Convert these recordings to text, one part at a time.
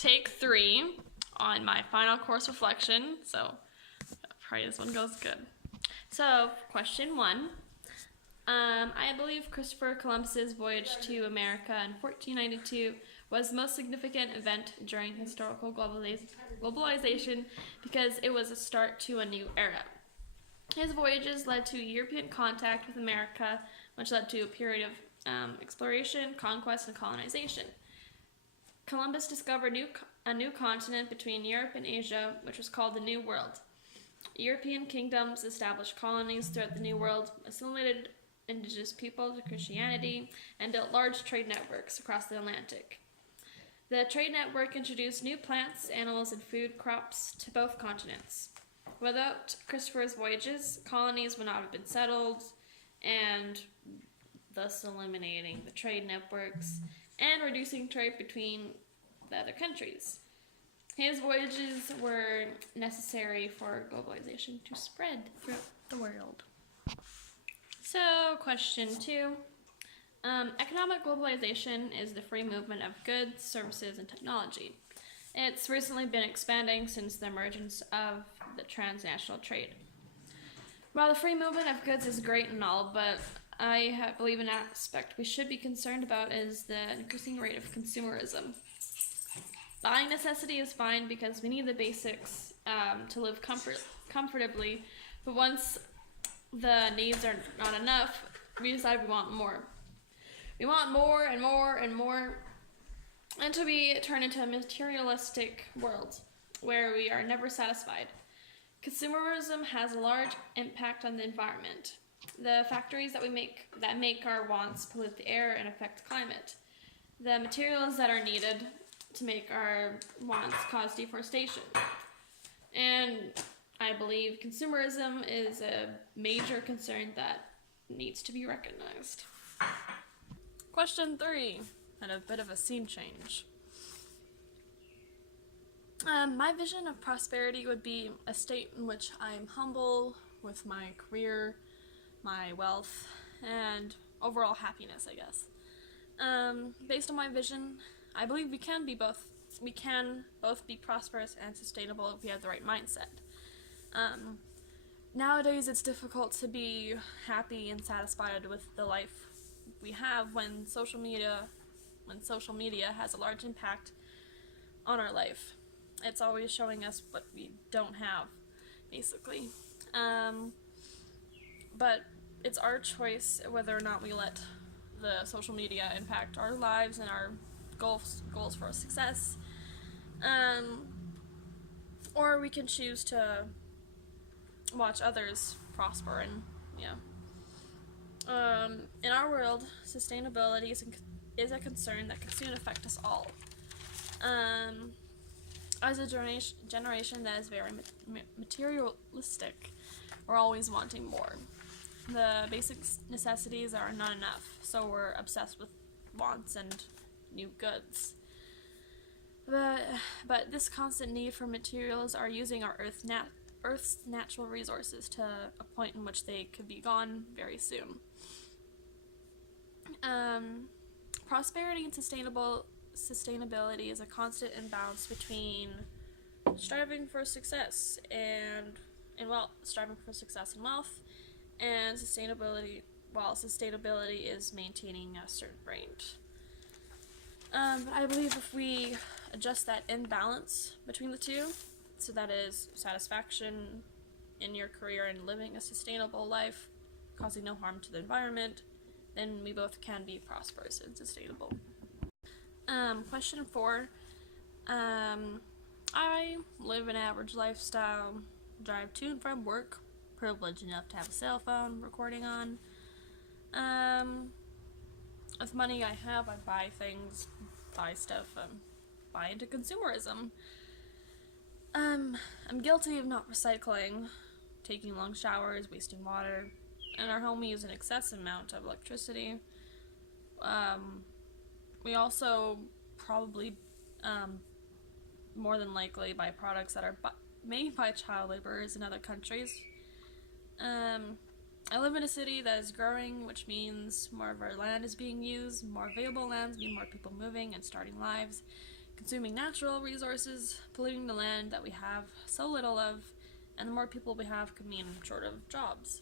take 3 on my final course reflection, so pray this one goes good. So, question 1. I believe Christopher Columbus's voyage to America in 1492 was the most significant event during historical globalization because it was a start to a new era. His voyages led to European contact with America, which led to a period of exploration, conquest, and colonization. Columbus discovered a new continent between Europe and Asia, which was called the New World. European kingdoms established colonies throughout the New World, assimilated indigenous people to Christianity, and built large trade networks across the Atlantic. The trade network introduced new plants, animals, and food crops to both continents. Without Christopher's voyages, colonies would not have been settled, and thus eliminating the trade networks and reducing trade between the other countries. His voyages were necessary for globalization to spread throughout the world. So, question 2. Economic globalization is the free movement of goods, services, and technology. It's recently been expanding since the emergence of the transnational trade. While the free movement of goods is great and all, but I believe an aspect we should be concerned about is the increasing rate of consumerism. Buying necessity is fine because we need the basics to live comfortably, but once the needs are not enough, we decide we want more. We want more and more and more until we turn into a materialistic world where we are never satisfied. Consumerism has a large impact on the environment. The factories that make our wants pollute the air and affect the climate. The materials that are needed to make our wants cause deforestation. And I believe consumerism is a major concern that needs to be recognized. Question 3, and a bit of a scene change. My vision of prosperity would be a state in which I am humble with my career, my wealth, and overall happiness, I guess. Based on my vision, I believe we can both be prosperous and sustainable if we have the right mindset. Nowadays, it's difficult to be happy and satisfied with the life we have when social media has a large impact on our life. It's always showing us what we don't have, basically. But it's our choice whether or not we let the social media impact our lives and our goals for success. Or we can choose to watch others prosper and, in our world, sustainability is a concern that could soon affect us all. As a generation that is very materialistic, we're always wanting more. The basic necessities are not enough, so we're obsessed with wants and new goods. But this constant need for materials are using our Earth's natural resources to a point in which they could be gone very soon. Prosperity and sustainability is a constant imbalance between striving for success and wealth, and sustainability, while sustainability is maintaining a certain range. I believe if we adjust that imbalance between the two, so that is satisfaction in your career and living a sustainable life, causing no harm to the environment, then we both can be prosperous and sustainable. Question 4. I live an average lifestyle, drive to and from work, privileged enough to have a cell phone recording on. With money I have, I buy things, buy stuff, buy into consumerism. I'm guilty of not recycling, taking long showers, wasting water, and our home uses an excessive amount of electricity. We also probably, more than likely, buy products that are made by child laborers in other countries. I live in a city that is growing, which means more of our land is being used, more available lands mean more people moving and starting lives. consuming natural resources, polluting the land that we have so little of, and the more people we have could mean short of jobs.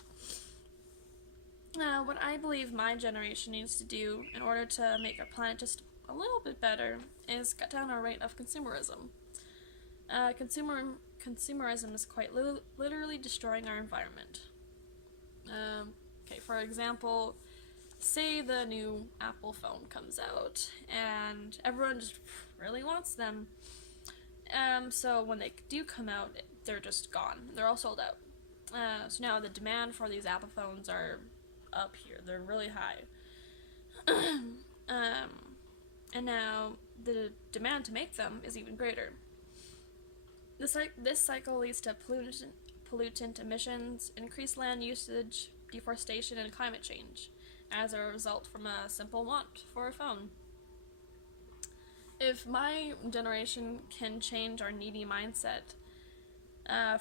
What I believe my generation needs to do in order to make our planet just a little bit better is cut down our rate of consumerism. Consumerism is quite literally destroying our environment. For example, say the new Apple phone comes out and everyone just really wants them. So when they do come out, they're just gone. They're all sold out. So now the demand for these Apple phones are up here. They're really high. And now the demand to make them is even greater. This cycle leads to pollutant emissions, increased land usage, deforestation, and climate change as a result from a simple want for a phone. If my generation can change our needy mindset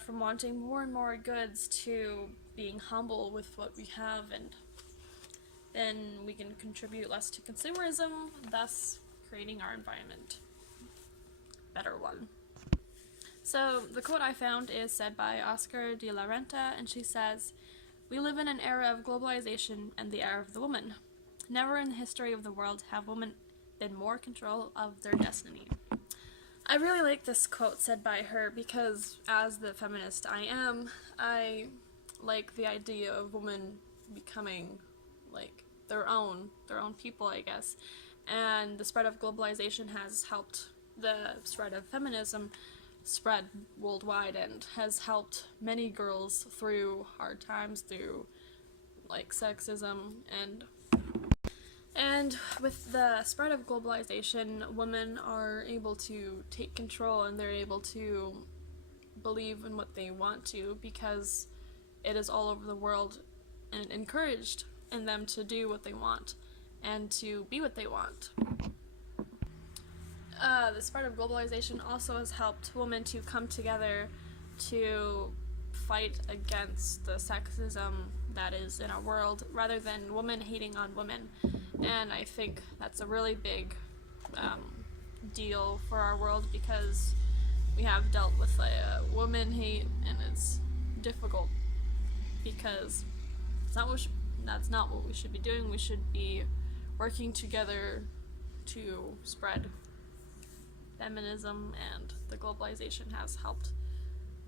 from wanting more and more goods to being humble with what we have, and then we can contribute less to consumerism, thus creating our environment better one. So the quote I found is said by Oscar de la Renta, and she says, "We live in an era of globalization and the era of the woman. Never in the history of the world have women been more in control of their destiny." I really like this quote said by her because as the feminist I am, I like the idea of women becoming like their own people, I guess. And the spread of globalization has helped the spread of feminism spread worldwide and has helped many girls through hard times, through like sexism, and with the spread of globalization, women are able to take control and they're able to believe in what they want to because it is all over the world and encouraged in them to do what they want and to be what they want. The spread of globalization also has helped women to come together to fight against the sexism that is in our world rather than women hating on women. And I think that's a really big deal for our world because we have dealt with woman hate and it's difficult because that's not what we should be doing. We should be working together to spread feminism, and the globalization has helped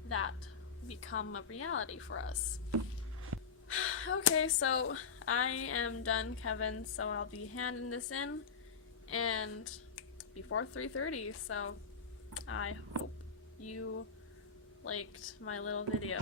that become a reality for us. Okay, so I am done, Kevin, so I'll be handing this in and before 3:30, so I hope you liked my little video.